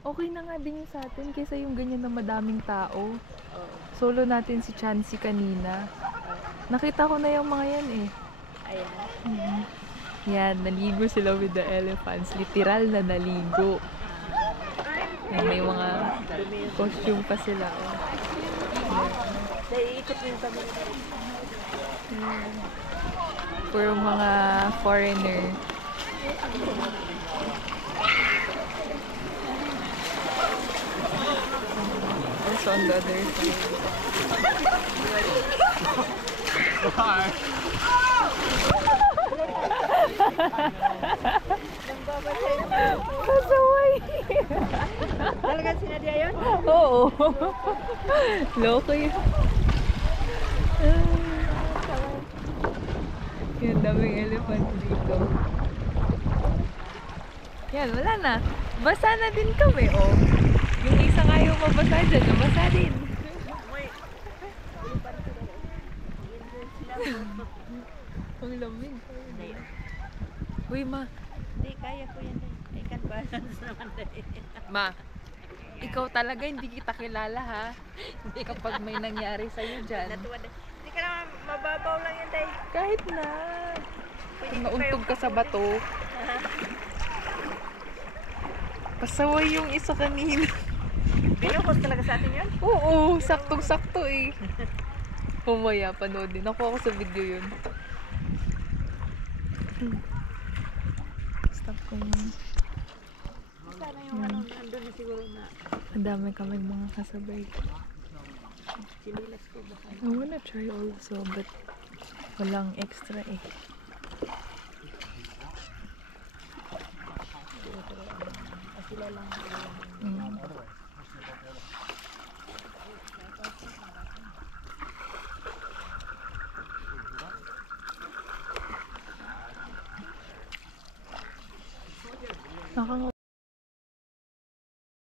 Okay na nga din yung sa atin kaysa yung ganyan na madaming tao. Oo. Solo natin si Chansey kanina. Nakita ko na yung mga yan eh. Ayan. Yan, naligo sila with the elephants. Literal na naligo. Yan, may mga costume pa sila. Oh. Naiikot yung kami. For mga foreigner. Also on the other side. Pasaway! Talagang sinadya yun? Oo. Loko yun. Yan, daming elephant dito. Yan, wala na. Basa na din kami, oh. Yung isa nga yung mabasa dyan, nabasa din. Ang lamig. Uy, ma. Hindi, kaya ko yan eh. I can balance naman dahil. Ma, ikaw talaga hindi kita kilala, ha? Kapag may nangyari sa'yo dyan. Natuwa na. Hindi ka naman mababaw lang yan dahil. Kahit na. Kung nauntog ka sa bato. Pasaway yung isa kanina. Binukos talaga sa atin yun? Oo, saktong-sakto eh. Mamaya, panoodin. Nakuha ko sa video yun. Stop ko yun. Sana yung ano, nandun na siguro na Ang dami kaming mga kasabay. sinilas ko baka. I wanna try also, but walang extra eh. Sila lang. Mm. Nakaka